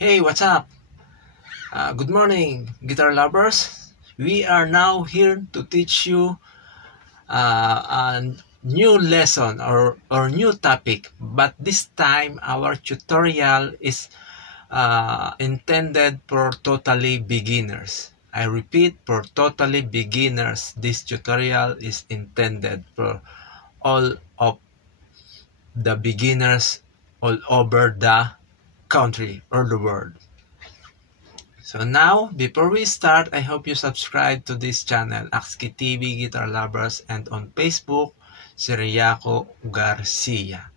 Hey, what's up? Good morning, guitar lovers. We are now here to teach you a new lesson or new topic, but this time our tutorial is intended for totally beginners. I repeat, for totally beginners, this tutorial is intended for all of the beginners all over the country or the world. So now, before we start, I hope you subscribe to this channel, Akski TV Guitar Lovers, and on Facebook, Siriaco Garcia.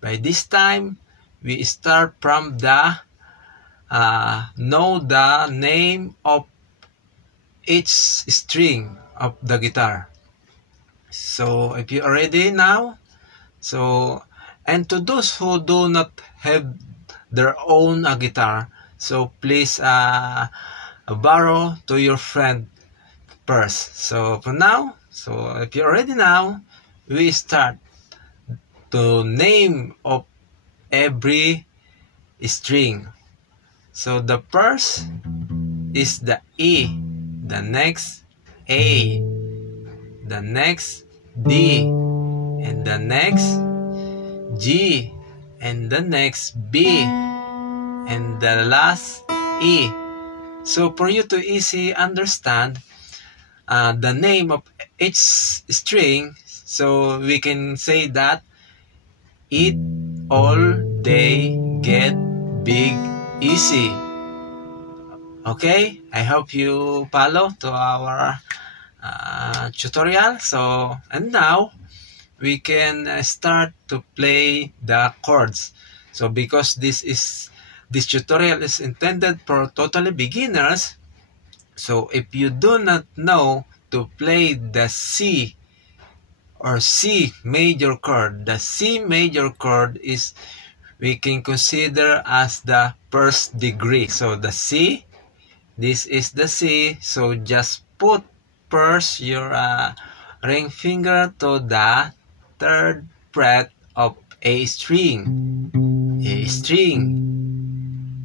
By this time, we start from the know the name of each string of the guitar. So if you are ready now, and to those who do not have their own guitar, so please borrow to your friend first. So for now, so if you're ready now, we start to name of every string. So the first is the E, the next A, the next D, and the next G, and the next B, and the last E. So for you to easily understand the name of each string, so we can say that it all day get big easy. Okay, I hope you follow to our tutorial. So and now we can start to play the chords. So because this tutorial is intended for totally beginners, so if you do not know to play the C or C major chord, the C major chord is we can consider as the first degree. So the C, this is the C, so just put first your ring finger to the third fret of A string,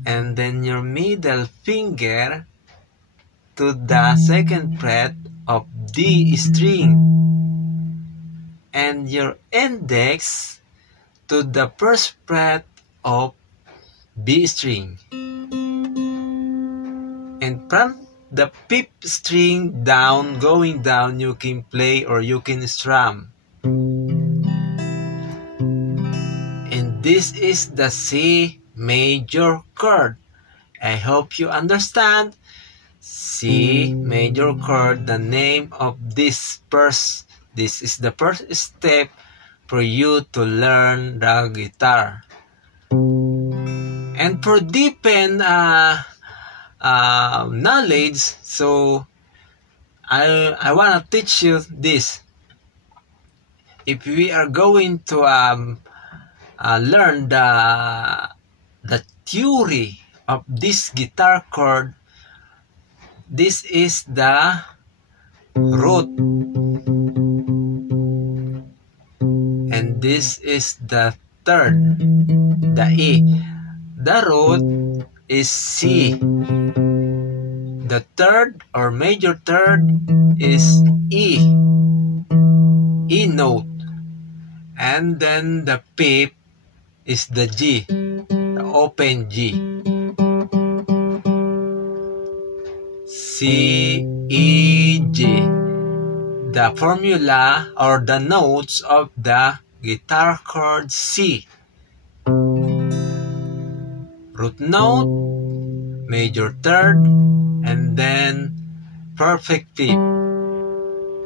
and then your middle finger to the second fret of D string, and your index to the first fret of B string. And from the fifth string down, going down, you can play or you can strum. And this is the C major chord. I hope you understand. C major chord, the name of this is the first step for you to learn the guitar. And for deepen knowledge, so I want to teach you this. If we are going to learn the theory of this guitar chord, this is the root, and this is the third, the E. The root is C. The third or major third is E, E note, and then the fifth is the G, the open G. C, E, G. The formula or the notes of the guitar chord C. Root note, major third, and then perfect fifth.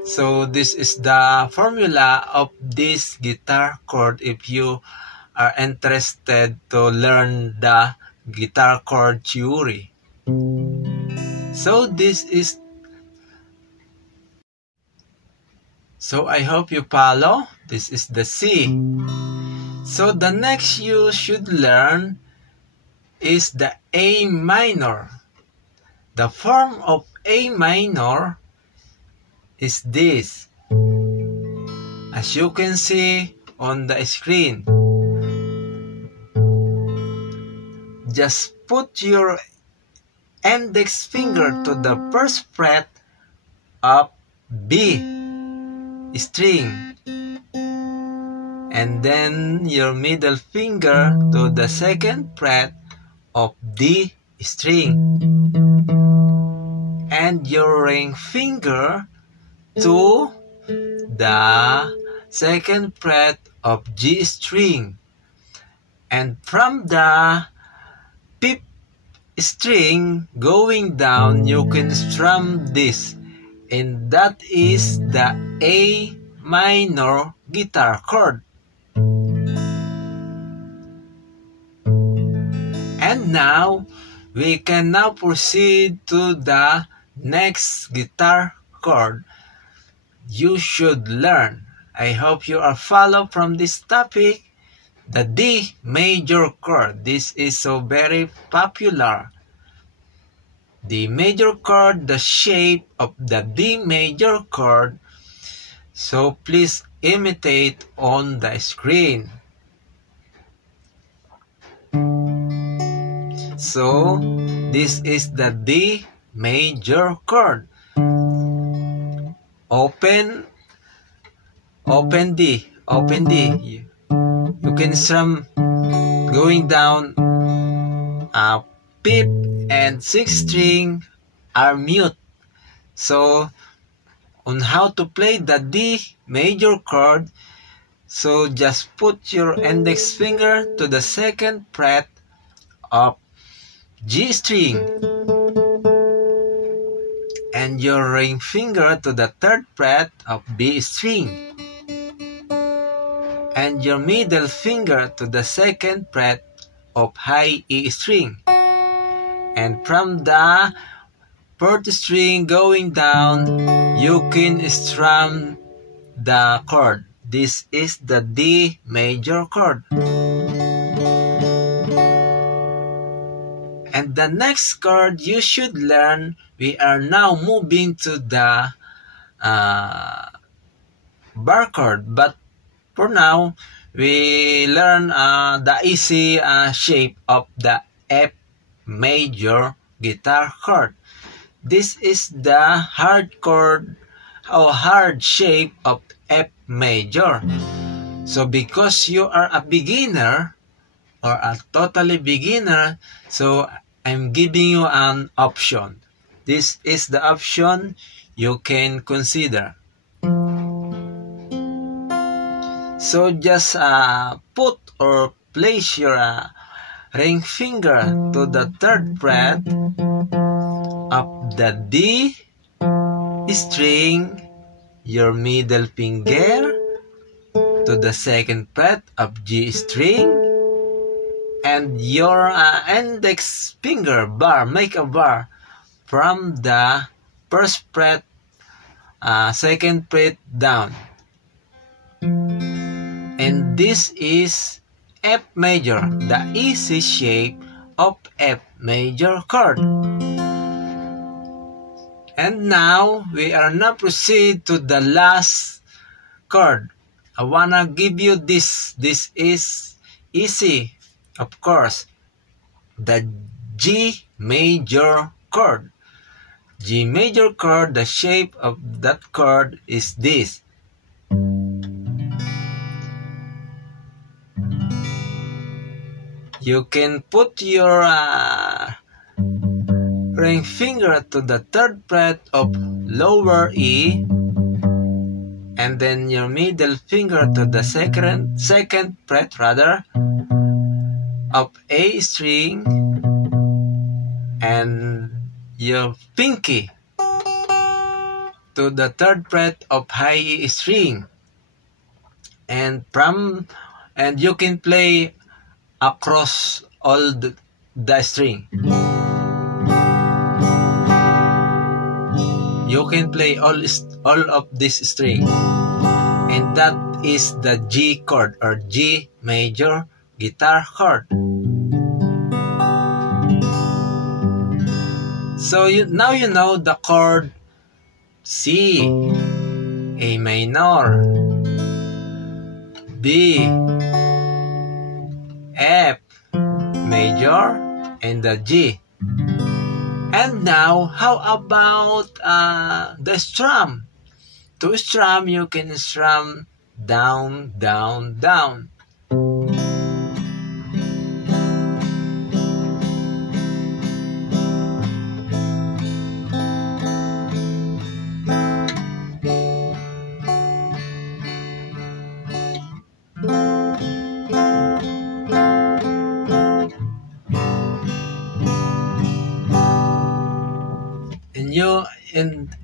So this is the formula of this guitar chord if you are interested to learn the guitar chord theory. So so I hope you follow. This is the C. So the next you should learn is the A minor. The form of A minor is this, as you can see on the screen. just put your index finger to the first fret of B string, and then your middle finger to the second fret of D string, and your ring finger to the second fret of G string, and from the fifth string going down you can strum this, and that is the A minor guitar chord. And now we can now proceed to the next guitar chord you should learn. I hope you are follow from this topic, the D major chord. This is so very popular. D major chord, the shape of the D major chord. So please imitate on the screen. So this is the D major chord. Open D. You can strum going down. Fifth and sixth string are mute. So on how to play the D major chord, so just put your index finger to the second fret of G string, and your ring finger to the third fret of B string, and your middle finger to the second fret of high E string, and from the fourth string going down you can strum the chord. This is the D major chord. And the next chord you should learn, we are now moving to the bar chord. But for now, we learn the easy shape of the F major guitar chord. This is the hard chord or hard shape of F major. So because you are a beginner or a totally beginner, so I'm giving you an option. This is the option you can consider. So just put or place your ring finger to the third fret of the D string, your middle finger to the second fret of G string, and your index finger bar, make a bar from the first fret, second fret down. And this is F major, the easy shape of F major chord. And now we are now proceed to the last chord. I wanna give you this. This is easy, of course. The G major chord. G major chord, the shape of that chord is this. You can put your ring finger to the third fret of lower E, and then your middle finger to the second fret of A string, and your pinky to the third fret of high E string, and you can play across all the string. You can play all of this string, and that is the G chord or G major guitar chord. So now you know the chord C, A minor, B, F major, and the G. And now, how about the strum? To strum, you can strum down, down, down.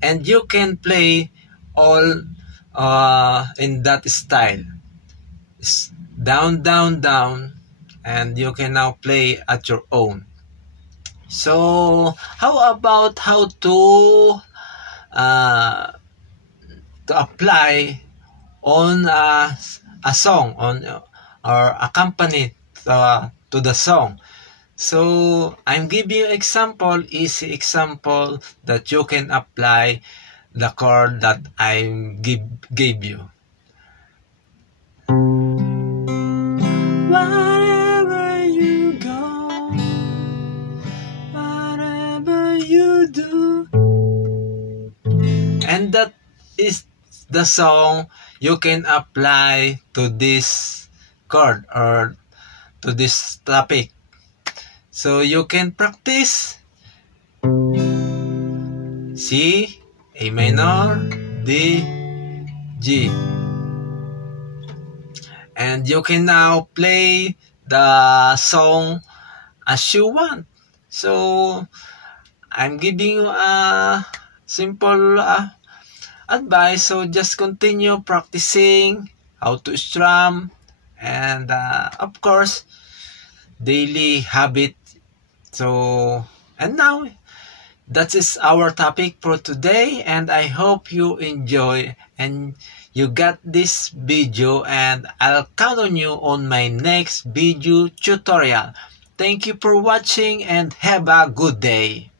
And you can play all in that style. It's down, down, down, and you can now play at your own. So how about how to apply on a song on or accompany to the song? So I'm giving you example, easy example that you can apply the chord that I gave you. Wherever you go, whatever you do, and that is the song you can apply to this chord or to this topic. So you can practice C, A minor, D, G. And you can now play the song as you want. So I'm giving you a simple advice. So just continue practicing how to strum, and of course daily habit. So, and now that is our topic for today, and I hope you enjoy and you got this video, and I'll count on you on my next video tutorial. Thank you for watching and have a good day.